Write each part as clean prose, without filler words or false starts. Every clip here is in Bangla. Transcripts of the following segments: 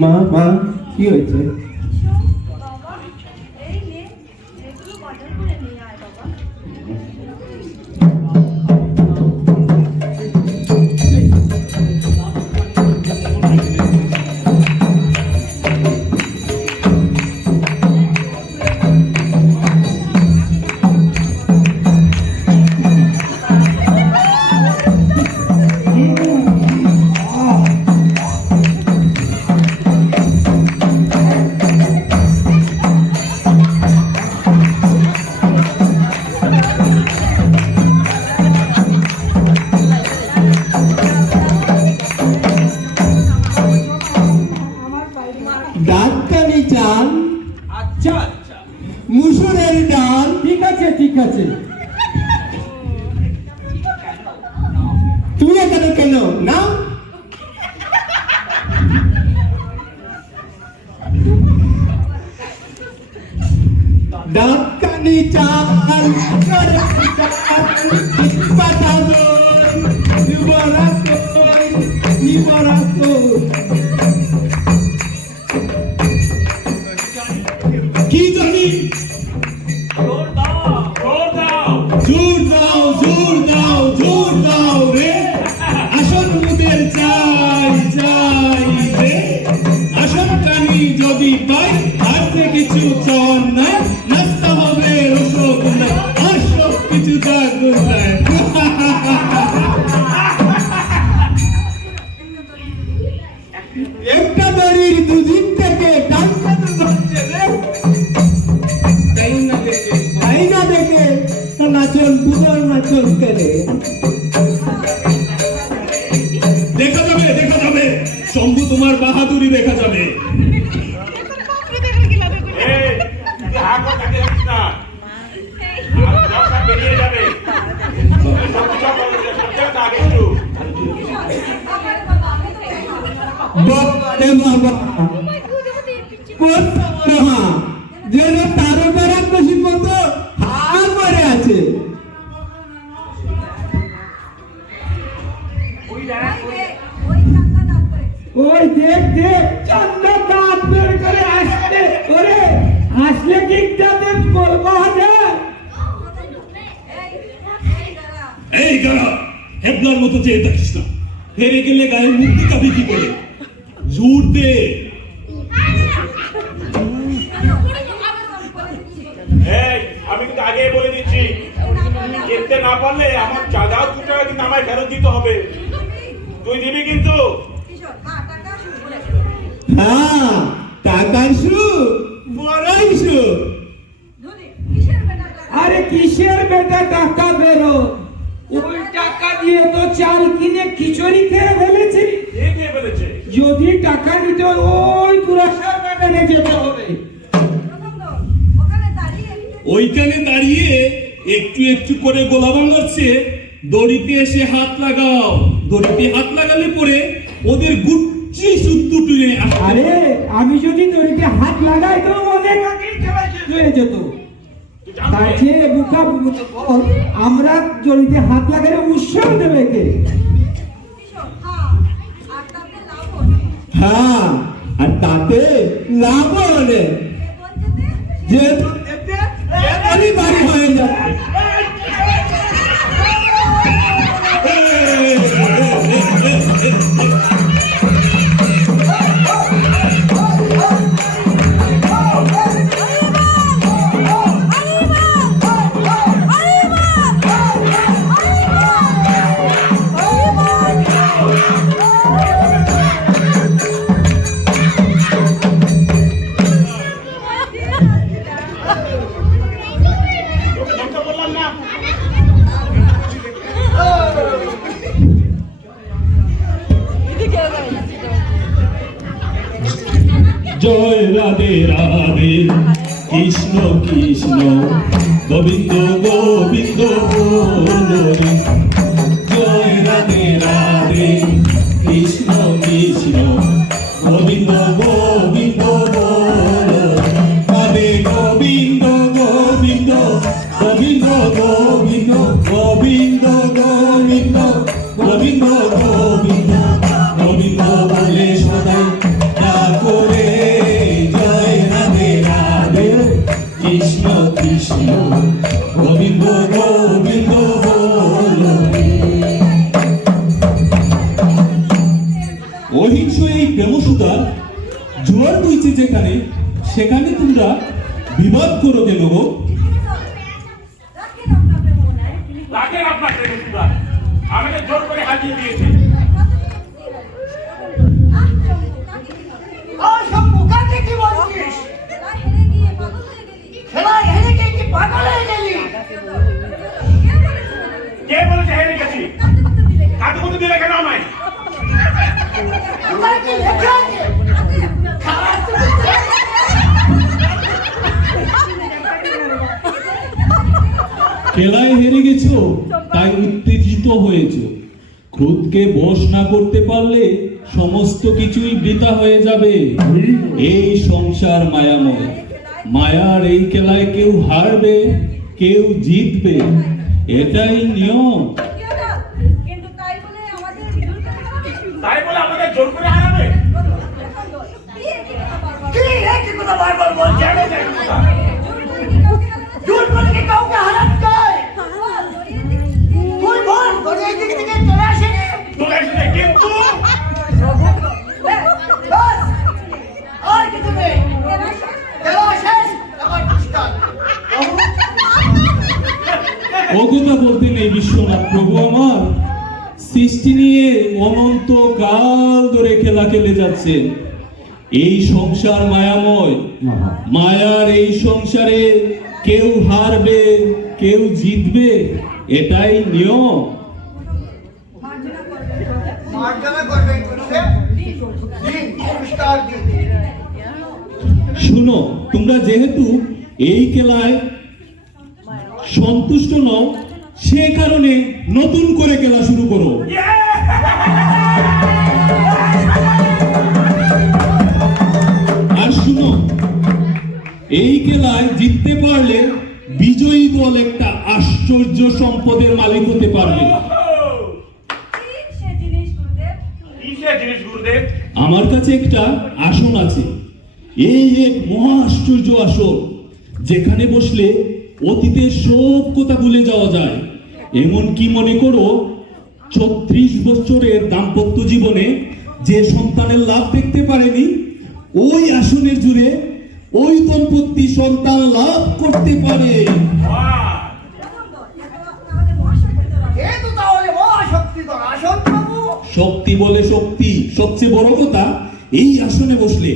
মা মা কি হয়েছে? ডাক্তারি চাল, আচ্ছা আচ্ছা, মুসুরের ডাল, ঠিক আছে ঠিক আছে। তুমি এখানে কেন না? ডাক্তারি চাল, পাতা দই, নিবরা দই, নিবরা দই। কি জানি? জোর দাও জোর দাও। জোর দাও জোর দাও জোর দাও রে, আসল মুদের চাই চাই রে, আসল কানি যদি পাই হাতে কিছু চল নাই, নাস্তা হবে রসগোল্লা আর সব কিছু দাগুল্লায়। একটা বাড়ির দুদিন থেকে ডাক্তার ধরছে রে, আইনা দেখে নাচন বুঝার নাচন করে। দেখা যাবে দেখা যাবে, শম্ভু তোমার বাহাদুরি দেখা যাবে। এই তুই হাগো তাকে রাখিস না, আর জবটা বেরিয়ে যাবে। সবটা বলে দে, সবটা আগে একটু। বাবারে বাবা, কোন মা যেন তারও বেড়ার খুশির মতো হাল করে আছে। ওই দেখ দেখ চন্দ্র দাঁত বের করে আসছে, ওরে আসলে কিকটাতে বলবো যায়। এই গাড়া হেবলার মতো চেয়ে থাকিস না, হেরে গেলে গায়ে মুক্তি কাবি কি করে? জোর দে। এই আমি কিন্তু আগেই বলে দিচ্ছি, জিততে না পারলে আমার চাঁদাও 2 টাকা কিন্তু আমায় ফেরত দিতে হবে। তুই দিবি কিন্তু। হ্যাঁ, টাকার সুখ বড়ই সুখ। আরে কিসের বেটা টাকা বেরো, ওই টাকা দিয়ে তো চাল কিনে খিচুড়ি খেয়ে ফেলেছি। কে কে বলেছে? যদি টাকা নিতে হয়, ওই পুরস্কার বাগানে যেতে হবে। ওইখানে দাঁড়িয়ে একটু একটু করে গোলা ভাঙাচ্ছে, দড়িতে এসে হাত লাগাও। দড়িতে হাত লাগালে পরে ওদের গুচ্ছি সুত্তু টুনে আসবে। আরে আমি যদি দড়িতে হাত লাগাই তো অনেক আগে খেলা শেষ হয়ে যেত। তার চেয়ে বুকা বুঝতে বল, আমরা দড়িতে হাত লাগালে উৎসাহ দেবে কে? হ্যাঁ, আর তাতে লাভ হলে যে বাড়ি বাড়ি হয়ে যাবে। জয় রাধে রাধে, কৃষ্ণ কৃষ্ণ গোবিন্দ গোবিন্দ হরি। জয় রাধে রাধে, কৃষ্ণ কৃষ্ণ গোবিন্দ গোবিন্দ হরে। গোবিন্দ গোবিন্দ গোবিন্দ গোবিন্দ গোবিন্দ গোবিন্দ গোবিন্দ গোবিন্দ সহিংস এই প্রেমসুতা জোয়ার বইছে যেখানে সেখানে তোমরা বিবাদ করো কেন গো? রাখেন আপনার প্রেমসুদা, আমাকে জোর করে হাতিয়ে দিয়েছে। শম্ভু, কাকে কি বলছিস? খেলায় হেরে গিয়ে কি পাগল হয়ে গেলি? কে বলেছে হেরে গেছি? কাকে বলতে দিলে কেন আমায়? কোথায় কি লেখা আছে? খারাপ তো খেলায় হেরে গেছো তাই উত্তেজিত হয়েছো। ক্রোধকে বশ না করতে পারলে সমস্ত কিছুই বৃথা হয়ে যাবে। এই সংসার মায়াময়, মায়ার এই খেলায় কেউ হারবে কেউ জিতবে, এটাই নিয়ম। তাই বলে আমাকে জোর করে হারাবে? কি একই কথা বারবার বলছিস? কেন এই কথা? জোর করে কি কাউকে হারাতে যায়? তুই বল, তোর এই দিক থেকে চলে আসেনি? চলে এসেছে কিন্তু বাস, আর কিছু নেই। খেলা শেষ, এবার পুরস্কার। ও কথা বলতে নেই বিশ্বনাথ প্রভু আমার। সৃষ্টি নিয়ে অনন্ত কাল ধরে খেলা খেলে যাচ্ছে। এই সংসার মায়াময়, মায়ার এই সংসারে কেউ হারবে কেউ জিতবে, এটাই নিয়ম। মার্জনা করবেন করছে, দিন, পুরস্কার দিন। শুনো, তোমরা যেহেতু এই খেলায় সন্তুষ্ট নও সে কারণে নতুন করে খেলা শুরু করো। আর শুনো, এই খেলায় জিততে পারলে বিজয়ী দল একটা আশ্চর্য সম্পদের মালিক হতে পারবে। কিসের জিনিস গুরুদেব? আমার কাছে একটা আসন আছে, এই এক মহা আশ্চর্য আসন, যেখানে বসলে অতীতের সব কথা ভুলে যাওয়া যায়। এমন কি মনে করো 36 বছরের দাম্পত্য জীবনে যে সন্তানের লাভ দেখতে পারেনি, ওই আসনের জুড়ে ওই দম্পতি সন্তান লাভ করতে পারে। বাহ! এ তো তাহলে মহাশক্তি তোর আসন প্রভু। শক্তি বলে শক্তি, সবচেয়ে বড় কথা এই আসনে বসলে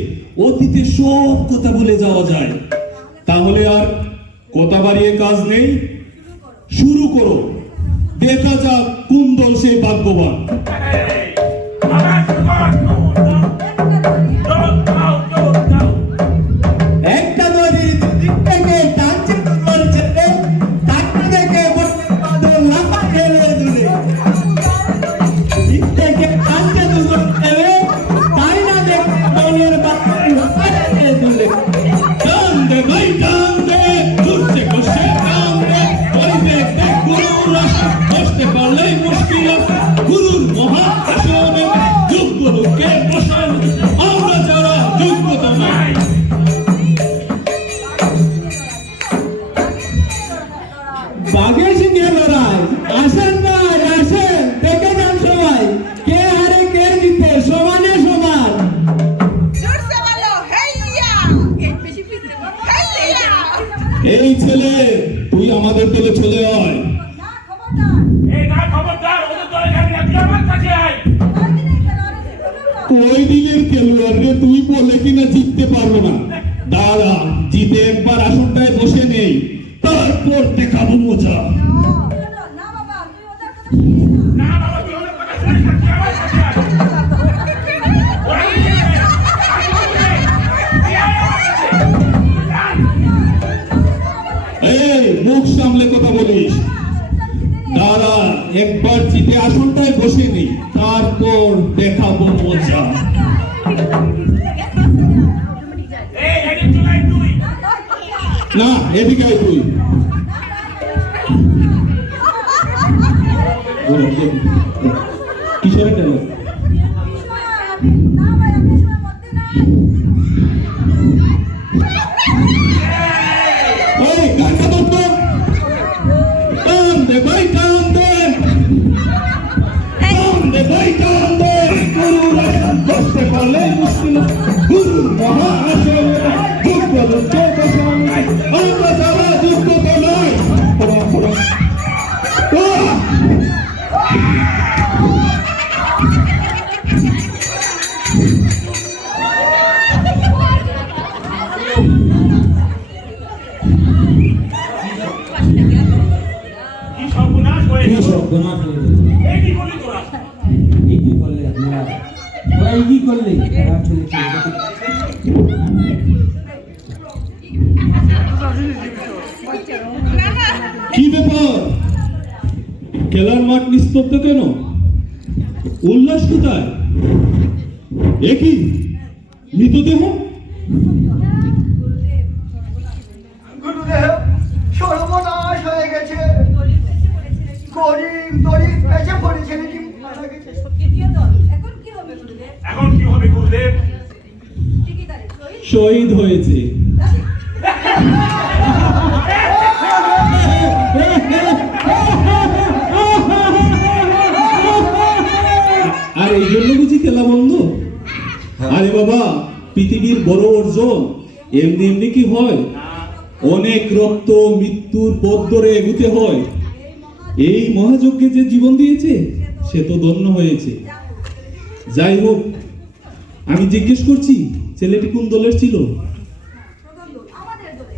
অতীতের সব কথা ভুলে যাওয়া যায়। তাহলে আর কথা বাড়িয়ে কাজ নেই, শুরু করো। দেখা যাক কোন দল সেই ভাগ্যবান। এই, আমার সুপার! যাও। একটা দড়ির দুদিক থেকে টানছে তোমার ছেলে, তাকে দেখে বসে বাদল লাফা খেলে দূরে। দিক থেকে টানছে দুজন ছেলে, তাই না দেখে দলের বাদল লাফা খেলে দূরে। টান দে ভাই টান দে, ঘুরছে কষে টান দে, করিতে দেখ গুরুর আসন, বসতে পারলেই মুশকিল আছে। গুরুর মহা আসনে যোগ্য লোককে বসান, আমরা যারা যোগ্যতা নাই। বাঘের সঙ্গে লড়াই, আসেন ভাই আসেন, দেখে যান সবাই, কে হারে কে জিতে, সমানে সমান। জোরসে বলো হেইয়া বেশি পিছে হেইয়া এই ছেলে, তুই আমাদের দলে চলে আয়। এই না খবরদার, ওদের দলে যাবি না, তুই আমার কাছে আয়। ওই দিনের খেলোয়াড় রে, তুই বলে কিনা জিততে পারবো না। দাঁড়া, জিতে একবার আসনটায় বসে নেই, তারপর দেখাবো মজা। না বাবা, তুই ওদের কথা শুনিস না, তুই আমার কাছে আয়। ওরা কি বলছে? আমি বলছি, তুই আয় আমার কাছে। এই, মুখ সামলে কথা বলিস। দাঁড়া, একবার জিতে আসনটায় বসে নেই, তারপর দেখাবো মজা। এই, এদিকে চলে আয় তুই। না, এদিকে আয় তুই। কিসের টেলো? এই, গানটা বন্ধ। টান দে ভাই টান দে, টান দে ভাই টান দে, গুরুর আসন বসতে এই কি করলি? খারাপ ছেলে ছিল। কি ব্যাপার? খেলার মাঠ নিস্তব্ধ কেন? উল্লাস কোথায়? একই মৃতদেহ? গুরুদেব সর্বনাশ হয়ে গেছে। গরিব গরিব পেছে পড়ে ছেলেটি মারা গেছে। এখন কি হবে গুরুদেব? এখন কি হবে গুরুদেব? ঠিকই শহীদ শহীদ হয়েছে। আর এই জন্য বুঝি খেলা বন্ধ? আরে বাবা, পৃথিবীর বড় অর্জন এমনি এমনি কি হয়? অনেক রক্ত মৃত্যুর পথ ধরে এগুতে হয়। এই মহাযজ্ঞে যে জীবন দিয়েছে সে তো ধন্য হয়েছে। যাই হোক, আমি জিজ্ঞেস করছি ছেলেটি কোন দলের ছিল? আমাদের দলে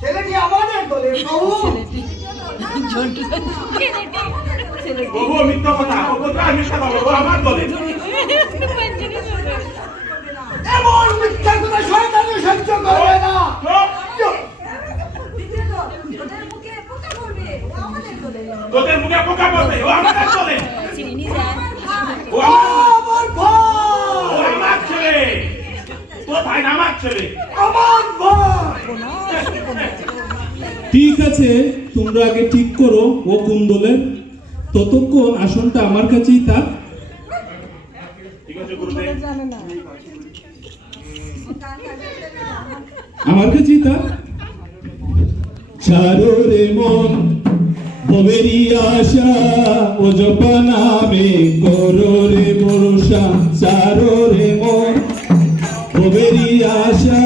ছেলেটি আমাদের দলে প্রভু। বহু মিথ্যা কথা, অপপ্রচার মিথ্যা কথা, ও আমার দলে। এমন মিথ্যা কথা শয়তানও সহ্য করবে না। চুপ! দ্বিতীয় দল ওদের মুখে পোকা পড়বে, ও আমাদের দলে। তোদের মুখে পোকা পড়বে, ও আমাদের দলে। ও ও আমার ভাই, আমার ছেলে। কোথায় আমার ছেলে? আমার ভাই। ঠিক আছে, তোমরা আগে ঠিক করো ও কোন দলের। ততক্ষণ আসনটা আমার কাছেই থাক। ঠিক আছে গুরুদেব। আমার কাছেই থাক। ছাড়ো রে মন ভবেরি আশা, ও জপা নামে করো রে ভরসা। ছাড়ো রে মন ভবেরি আশা,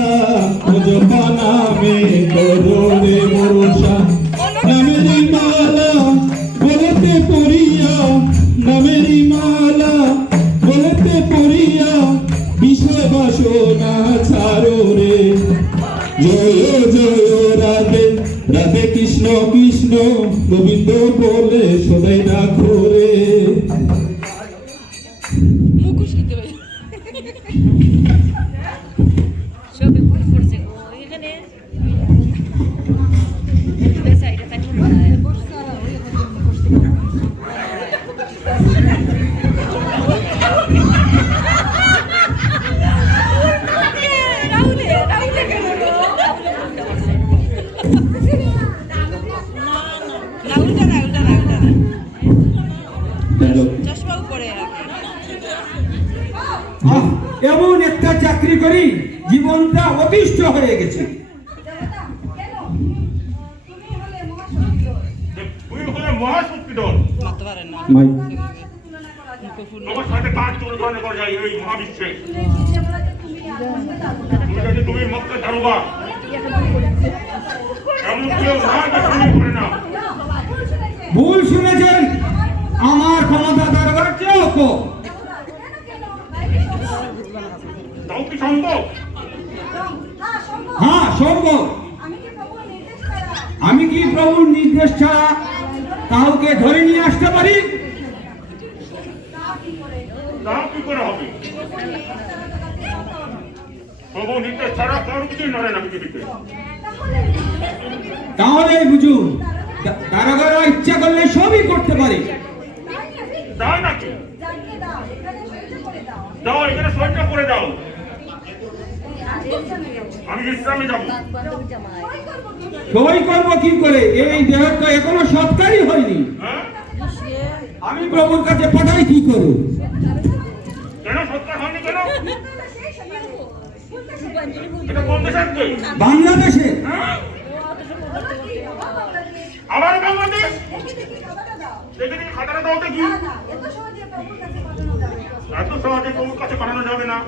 ও জপা নামে করো রে ভরসা। নামেরি মালা গলাতে পরিয়া, নামেরি মালা গলাতে পরিয়া, বিষয় বাসনা ছাড়ো রে। জয় জয় রাধে রাধে কৃষ্ণ কৃষ্ণ গোবিন্দ বলে সদাই রাখো রে। মুখোশ নিতে পারি সবে পড়ছে এখানে সাইডে থাকি চশমা উপরে এমন একটা চাকরি করি জীবনটা অতিষ্ঠ হয়ে গেছে। দেবতা, কেন? তুমি হলে মহাশক্তি দল। তুই হলে মহাশক্তি দল। মারতে পারেন না মাই তুলনা করা যায়। আমার সাথে কাজ তুলনা করা যায় এই মহাবিশ্বে। দেবতাকে তুমি আর মনে দাও। তুমি যদি তুমি মক্কা দারোগা, এমন কেউ না যে তুমি করে না। ভুল শুনেছেন, আমার ক্ষমতা দরকার চেয়েও কম। তাও কি সম্ভব? হ্যাঁ সম্ভব। আমি কি প্রভুর নির্দেশ ছাড়া কাউকে ধরে নিয়ে আসতে পারি? তাও কি করে হবে? প্রভু নির্দেশ ছাড়া কারো কিছুই নড়ে না পৃথিবীতে। তাহলে বুঝুন, কারাগাররা ইচ্ছা করলে সবই করতে পারে। তাই নাকি? দাও, এখানে সইটা করে দাও। আমি বিশ্রামে যাবো। সই করবো কি করে? এই দেহ তো এখনো সৎকারই হয়নি। হ্যাঁ? আমি প্রভুর কাছে পাঠাই কি করে? কেন সৎকার হয়নি কেন? এটা কোন দেশের দেশ? বাংলাদেশে। হ্যাঁ? আবার বাংলাদেশ? দেখে দেখি খাতাটা দাও দেখি। এত সহজে প্রভুর কাছে পাঠানো যাবে না।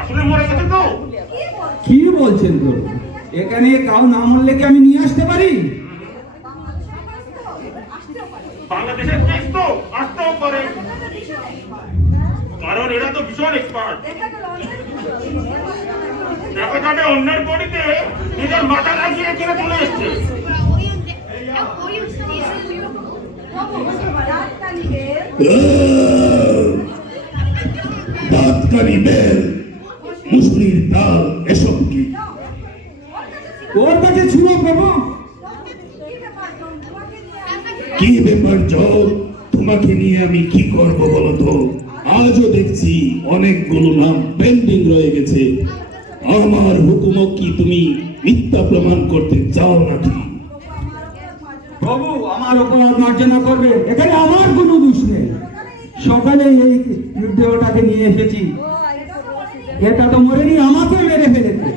আসলে মরে গেছে তো? কি বলছেন প্রভু? এখানে কাউ না মরলে কি আমি নিয়ে আসতে পারি? বাংলাদেশের দেশ তো আসতেও পারে, কারণ এরা তো ভীষণ এক্সপার্ট। দেখা যাবে অন্যের বডিতে নিজের মাথা লাগিয়ে কিনে চলে এসছে। দাঁতকানি বেল মুসুরির ডাল এসব কি? ওর কাছে ছিল প্রভু। কি ব্যাপার জল? তোমাকে নিয়ে আমি কি করব বলো তো? আজও দেখছি অনেকগুলো নাম পেন্ডিং রয়ে গেছে। আমার হুকুম কি তুমি মিথ্যা প্রমাণ করতে চাও নাকি? প্রভু আমার উপর মার্জনা করবে, এখানে আমার কোনো দোষ নেই। সকালে এই দেহটাকে নিয়ে এসেছি, এটা তো মরেনি, আমাকে মেরে ফেলেছে।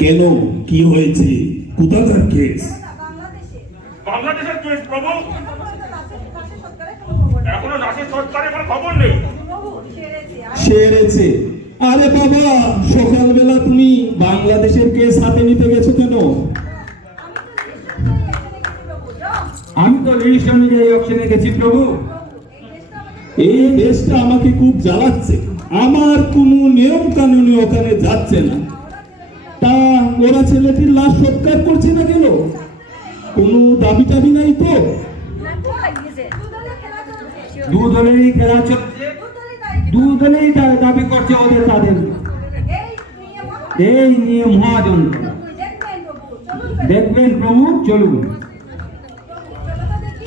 কেন, কি হয়েছে? কোথাকার কেস? বাংলাদেশের কেস প্রভু, এখনো লাশের সরকারের কোনো খবর নেই। সেরেছে। আরে বাবা, সকালবেলা তুমি বাংলাদেশের কেস হাতে নিতে গেছো কেন? আমি তো লিস্ট অনুযায়ী অপশনে গেছি প্রভু। এই দেশটা আমাকে খুব জ্বালাচ্ছে। আমার কোনো নিয়ম কানুনে ওখানে যাচ্ছে না। তা ওরা ছেলেটির লাশ সৎকার করছে না কেন? কোনো দাবি টাবি নাই তো? দু দলেরই খেলা চলছে, দু দলেই দাবি করছে ওদের তাদের। এই নিয়ে মহাজন দেখবেন প্রভু, চলুন।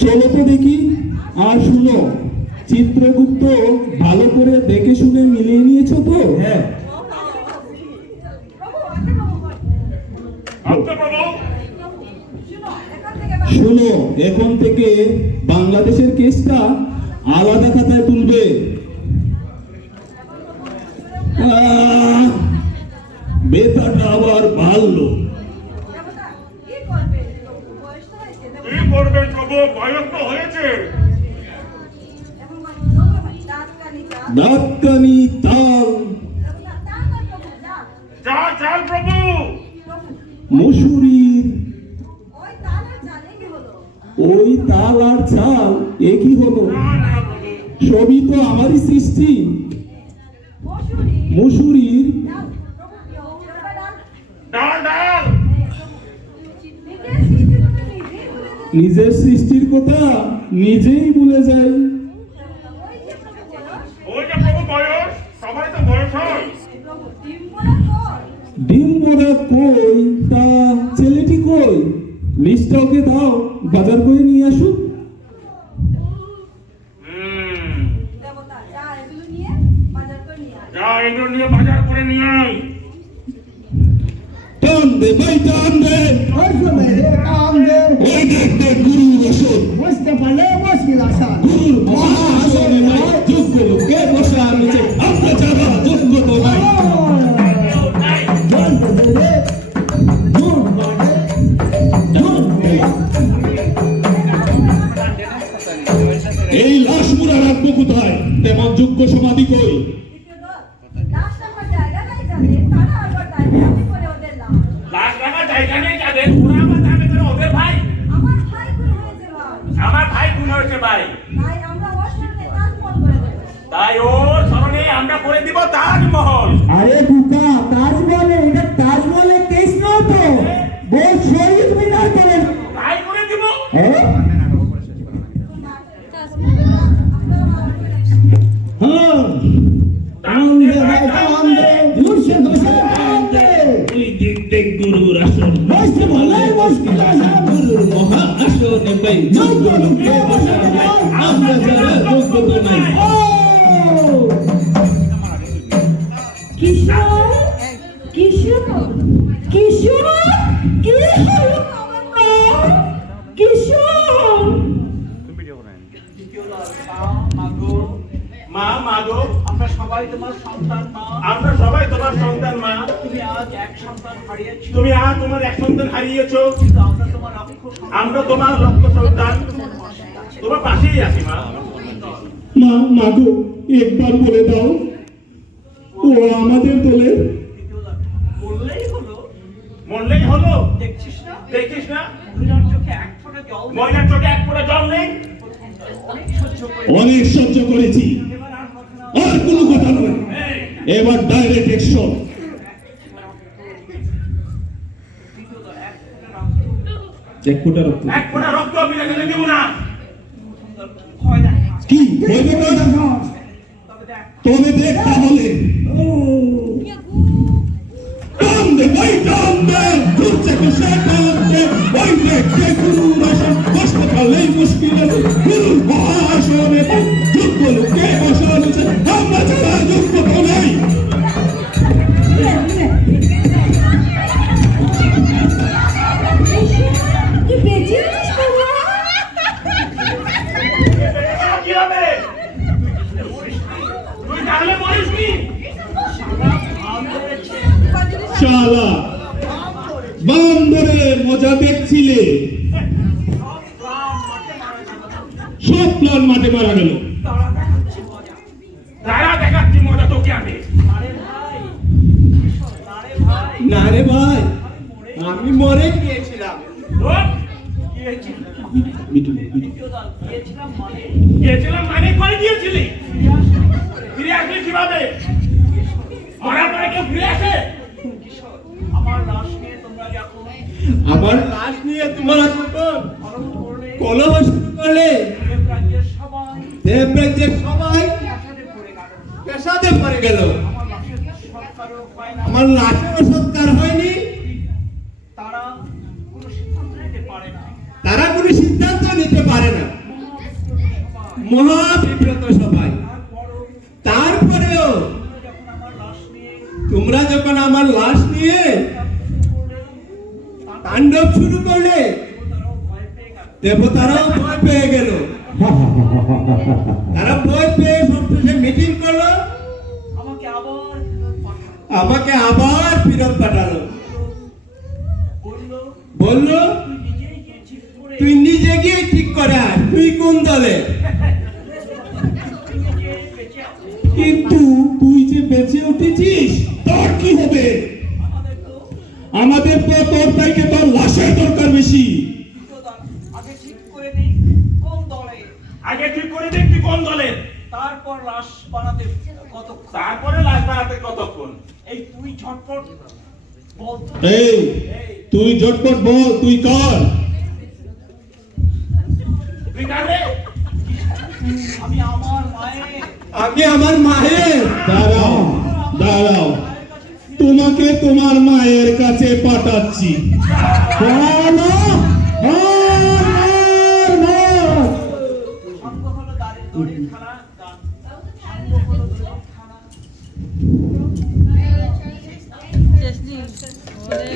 চলো তো দেখি। আর শুনো, চিত্রগুপ্ত ভালো করে দেখে শুনে মিলিয়ে নিয়েছো তো? হ্যাঁ, আচ্ছা প্রভু, শুনো, এখন থেকে বাংলাদেশের কেসটা আলাদা খাতায় তুলবে। বেতাটা আবার বাড়লো। কি করবেন প্রভু, বয়স তো হয়েছে। দাঁতকানি তাল যা চাল প্রভু। মুসুরির ওই তাল আর চাল একই হলো। না না প্রভু, সবই তো আমারই সৃষ্টি। মুসুরির ডাল ডাল। নিজের সৃষ্টির কথা নিজেই ভুলে যায়। ওই যে প্রভু বয়স, সবাই তো বয়স হয়। ডিম বড়া কই? তা ছেলেটি কই? লিস্টটা ওকে দাও, বাজার করে নিয়ে আসুক। যা এগুলো নিয়ে বাজার করে নিয়ে আয়। টান দে ভাই, টান দে। ওই দেখ দেখ, গুরু আসন। গুরুর মহাসনে ভাই যোগ্য লোককে বসা নিচে। আমরা যারা যোগ্য তো নাই। এই লাশ মুড়া রাখবো কোথায়? তেমন যোগ্য সমাধি কই? লাখ টাকা জায়গা নেই যাদের, ওরা আমার দাবি করে ওদের ভাই। আমার ভাই খুন হয়েছে ভাই, তাই ওর স্মরণে আমরা করে দিব তাজমহল। আরে বুকা, তাজমহলে, এটা তাজমহলের কেস নয় তো, বল শহীদ মিনার করেন। তাই করে দিব। হ্যাঁ, হ্যাঁ, টান দে ভাই, টান দে। ওই দেখ দেখ, গুরুর আসন। গুরুর মহা আসনে ভাই যোগ্য লোককে বসা নাই। আমরা যারা যোগ্য তো নাই। কিশোর কিশোর কিশোর কি হলো কিশোর? মা মাগো, আমরা সবাই তোমার সন্তান মা। আমরা সবাই তোমার সন্তান মা। তুমি আজ এক সন্তান হারিয়েছো, তুমি আজ তোমার এক সন্তান হারিয়েছো, কিন্তু আমরা তোমার রক্ষ সন্তান। আমরা তোমার রক্ত সন্তান, তোমার পাশেই আছি মা। মা, মাগো, একবার বলে দাও, ও আমাদের দলে। বললেই হলো, মরলেই হলো। দেখছিস না দেখিস না, মহিলার চোখে এক ফোঁটা জল নেই। ময়নার চোখে এক ফোঁটা জল নেই। অনেক সহ্য করে, অনেক সহ্য করেছি, এবার আর কথা না। আর কোনো কথা নয়। এবার ডাইরেক্ট অ্যাকশন। এক ফোঁটা রক্ত। এক ফোঁটা রক্ত আমি রেখে দিব না। ভয় দেখাস। কি হইবে না? তবে দেখ তাহলে টান দে ভাই টান দে ঘুরছে কিসে টান দে ওই দেখতে গুরুর আসন হাসপাতালেই মুশকিল আছে গুরুর মহাসনে যোগ্য লোকে বসানো আমরা ছাড়া যোগ্যতা নাই তুই বেঁচে আছিস বাবা? কি হবে তুই তাহলে বলিস কি শালা বান্দরে মজা দেখছিলে সব প্ল্যান মাঠে মারা গেল তারা দেখাচ্ছি মজা তোকে আমি না রে ভাই আমি মরে গিয়েছিলাম গিয়েছিলাম মানে করে গিয়েছিলি ফিরে আসলি কিভাবে মরার পরে কেউ ফিরে আসে আমার লাশ নিয়ে তোমরা যখন কলহ শুরু করলে দেবরাজ্যের সবাই পেশাতে পড়ে গেল আমার লাশেরও সৎকার হয়নি তারা কোনো সিদ্ধান্ত নিতে পারে না মহাবিব্রত সবাই তারপরেও তোমরা যখন আমার লাশ নিয়ে তাণ্ডব শুরু করলে দেবতারাও ভয় পেয়ে গেল তারা ভয় পেয়ে সবশেষে মিটিং করলো আমাকে আবার ফেরত পাঠালো বললো তুই নিজে গিয়ে ঠিক করে আয় তুই কোন দলে কিন্তু তুই যে বেঁচে উঠেছিস তোর কি হবে আমাদের তো তোর থেকে তোর লাশের দরকার বেশি আগে ঠিক করে দেখবি কোন দলের তারপর লাশ বানাতে কতক্ষণ তারপরে লাশ বানাতে কতক্ষণ এই তুই ঝটপট বলতো এই তুই ঝটপট বল তুই কর তুই কারে আমি আমার মায়ের আমি আমার মায়ের দাঁড়াও দাঁড়াও তোমাকে তোমার মায়ের কাছে পাঠাচ্ছি বলো, সঙ্গ হলো দড়ির খানা গান সঙ্গ হলো দড়ির খানা চেষ্টি ওরে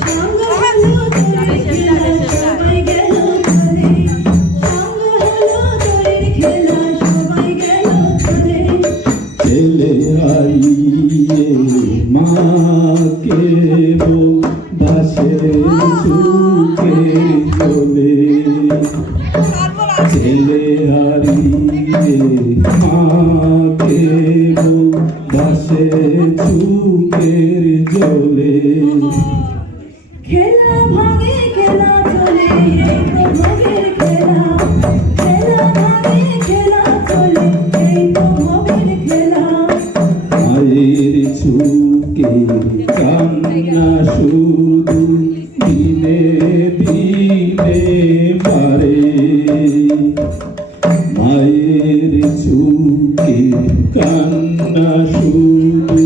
সঙ্গ হলো তোর খেলা সবাই গেল ঘরে সঙ্গ হলো তোর খেলা সবাই গেল ঘরে ছেলে হারিয়ে মাকে বাসে সুখে চলে ছেলে হারিয়ে মাকে বাসে সুখের জলে খেলা ভাঙে খেলা চলে এই তো ভোগের খেলা খেলা ভাঙে খেলা চলে এই তো ভোগের খেলা মায়ের সুখে কান্না শুধু দিনে দিনে পারে মায়ের সুখে কান্না শুধু